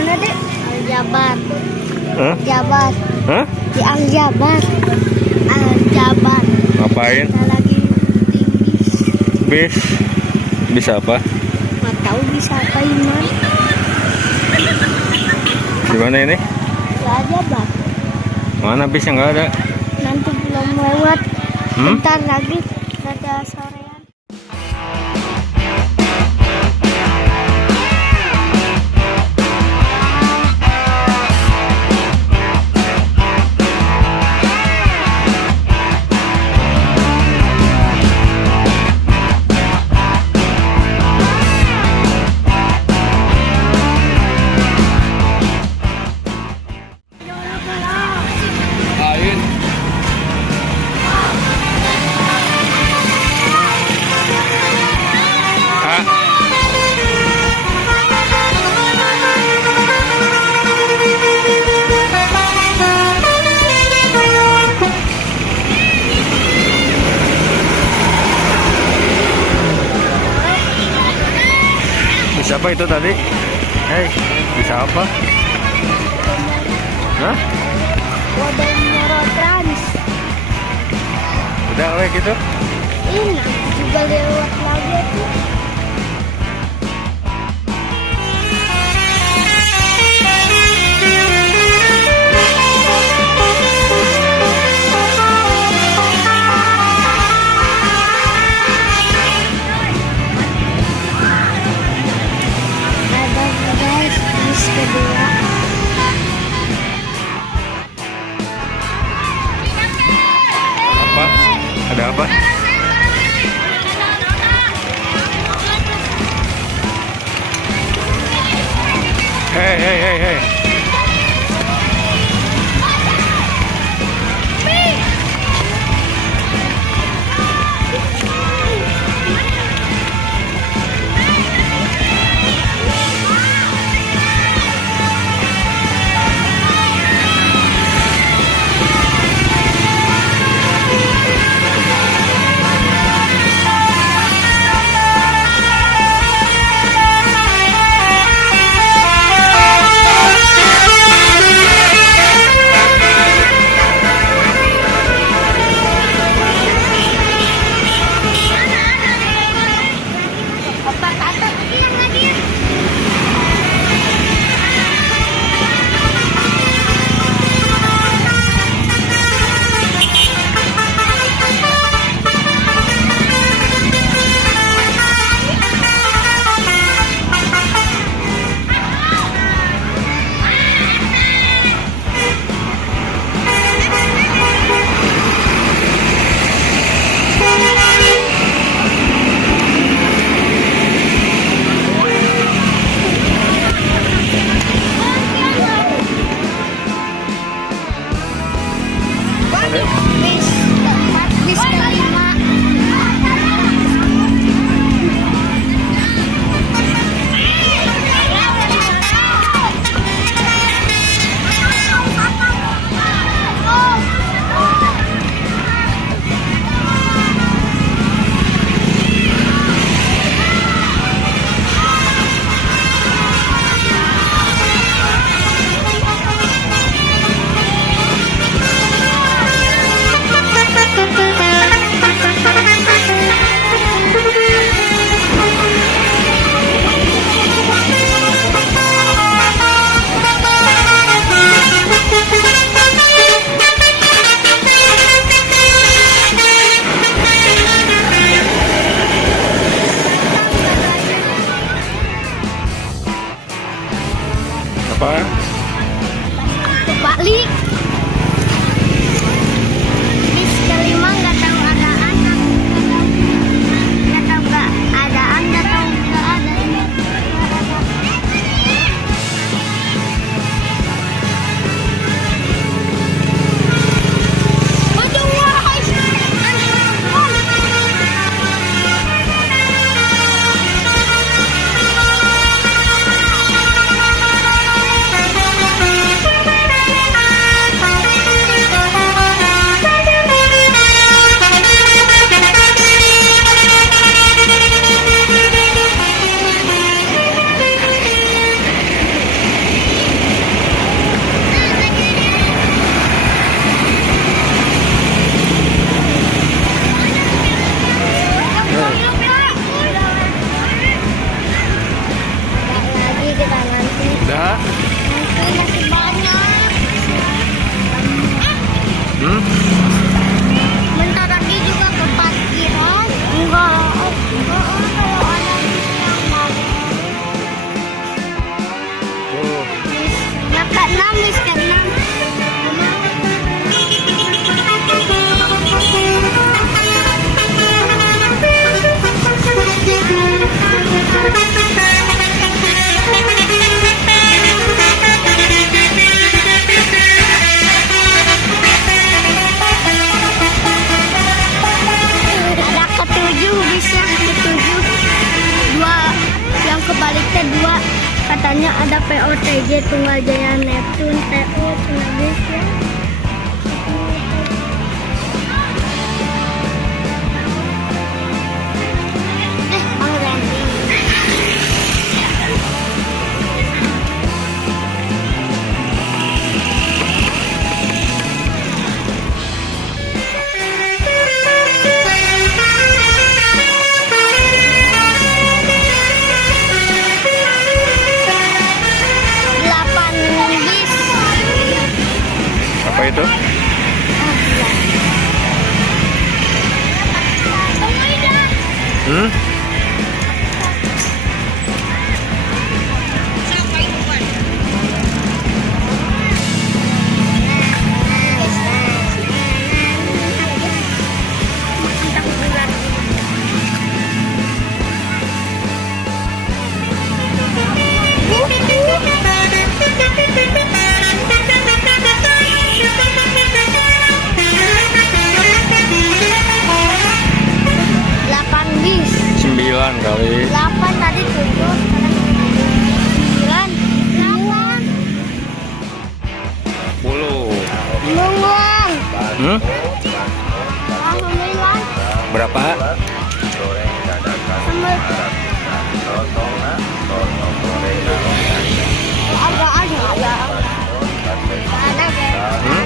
Mana dek? Aljabar. Hah? Jabar. Hah? Di Aljabar. Aljabar. Ngapain? Kita lagi tinggi. Bis. Bisa apa? Nggak tahu bisa apa Iman. Di mana ini? Nggak ada bang. Mana bisnya nggak ada? Nanti belum lewat. Hmm? Bentar lagi ada sorean. Lain. Bisa apa itu tadi? Hei, bisa apa? Hah? Wadah Trans. Udah weh gitu? Ini juga lewat lagi tuh. Ada guys, bis kedua. Apa? Ada apa? Hei, hei, hei, hei. Bis kelima. Apa? Ke Bali. Bis kelima nggak tahu adaan, nggak tahu nggak adaan, nggak tahu nggak ada. ada POTJ Tunggal Jaya Neptun TU Penagis ya. Bang Randy. 8 bis. Apa itu? Hmm? Bis 9 kali. 8 tadi 7 sekarang 9 10. Bungong Hmm? Alhamdulillah Berapa? agak ada Hmm?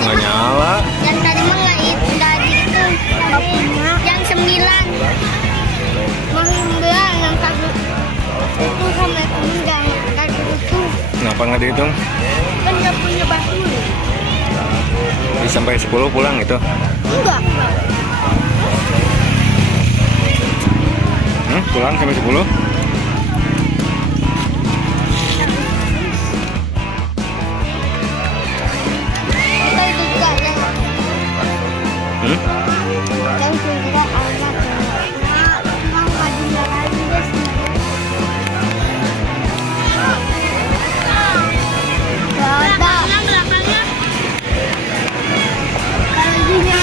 Nggak nyala. yang tadi mah nggak itu yang 9 menghimbilan yang tadi itu sama enggak tadi itu Kenapa nggak dihitung? kan nggak punya batu Sampai 10 pulang gitu. enggak Pulang sampai 10. kita itu juga yang juga anak mau majunya lagi guys ada kalau gini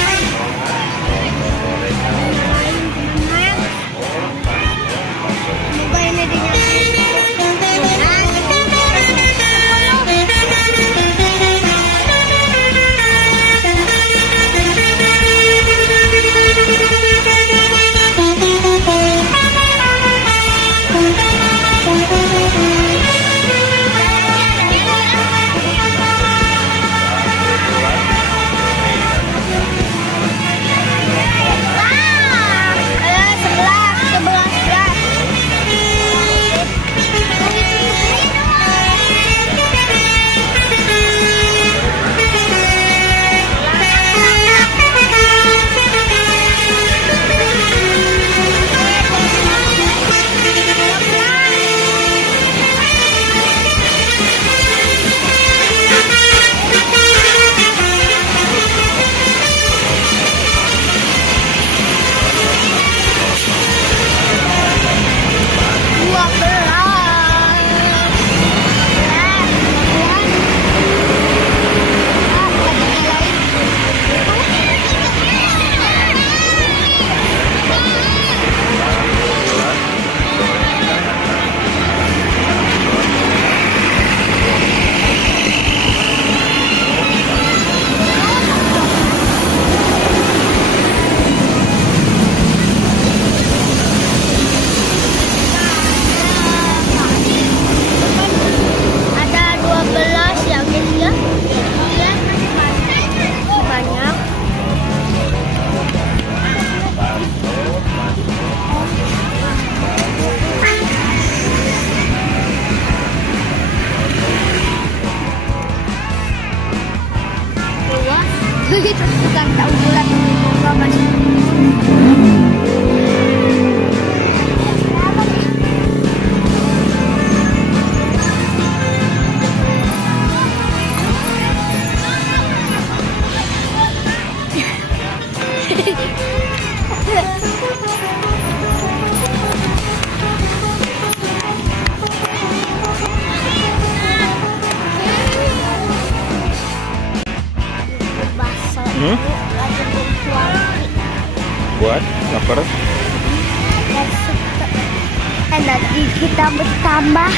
nanti kita bertambah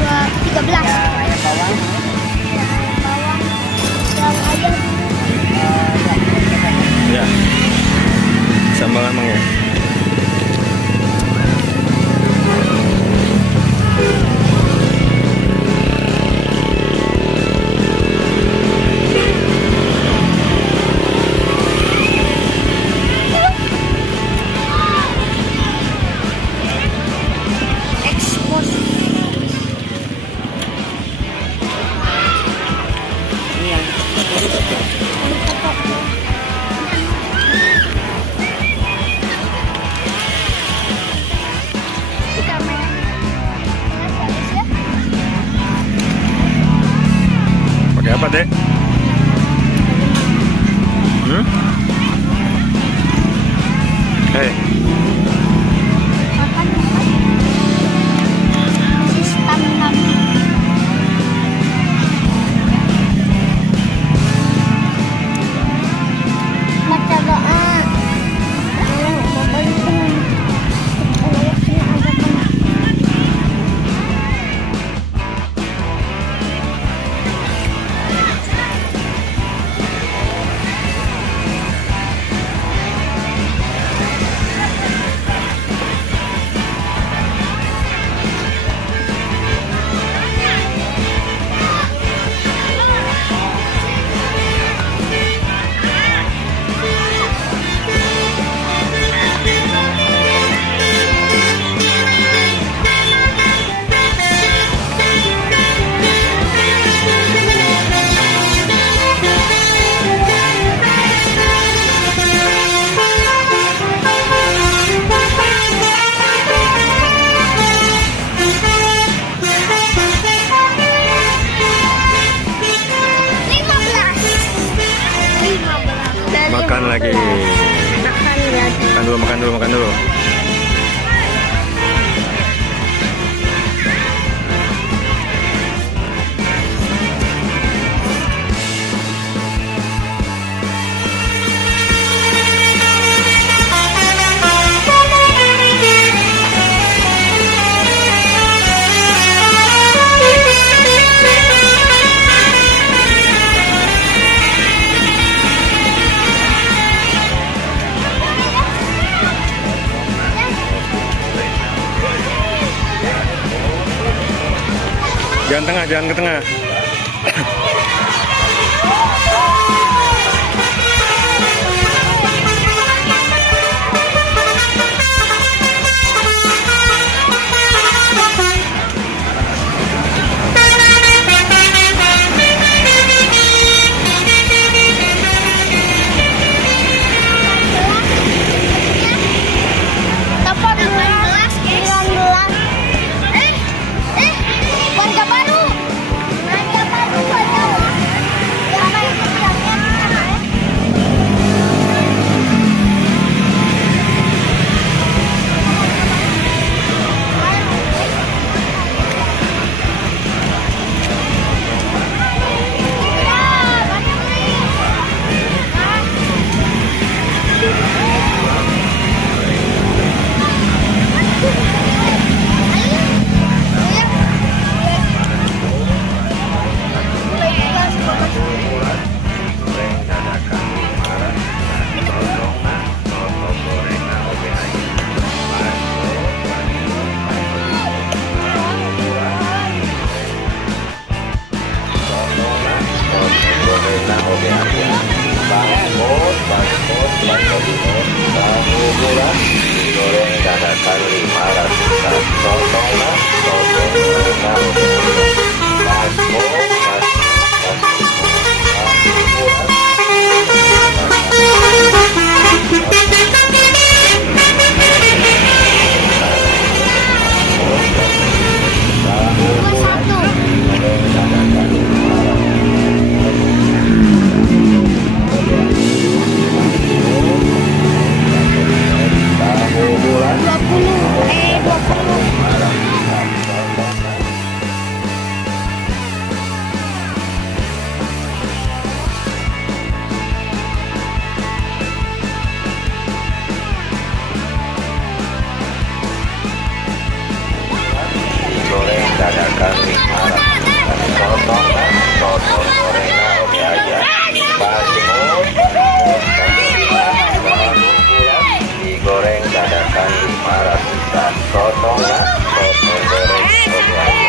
13. Bawang. Bawang yang ayam. Ya. Sambal emang ya. Ekspos. Ini yang Kita main. Ya. Pakai apa, Dek? Hei, Makan. Stamina. Baca doa. makan lagi. Makan dulu, makan dulu, makan dulu. Jangan tengah, jangan ke tengah. Warga baru. Warga baru, warga baru. dadakan 500. Soto gorengan oke aja. Basmut digoreng dadakan 500. Soto goreng oke aja.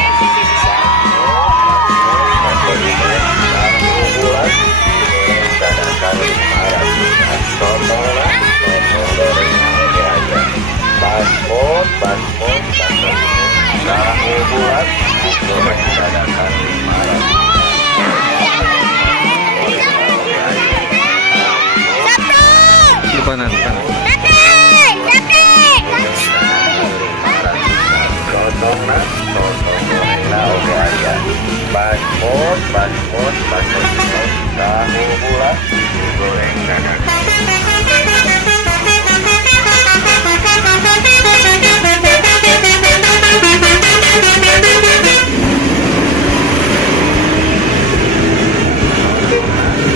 Dadakan 500. Soto goreng oke aja. Basmut tahu bulat digoreng dadakan 500. Depanan, depanan. Sotong gorengnya oke aja. Basmut tahu bulat digoreng dadakan.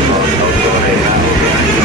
Sotong gorengnya oke aja.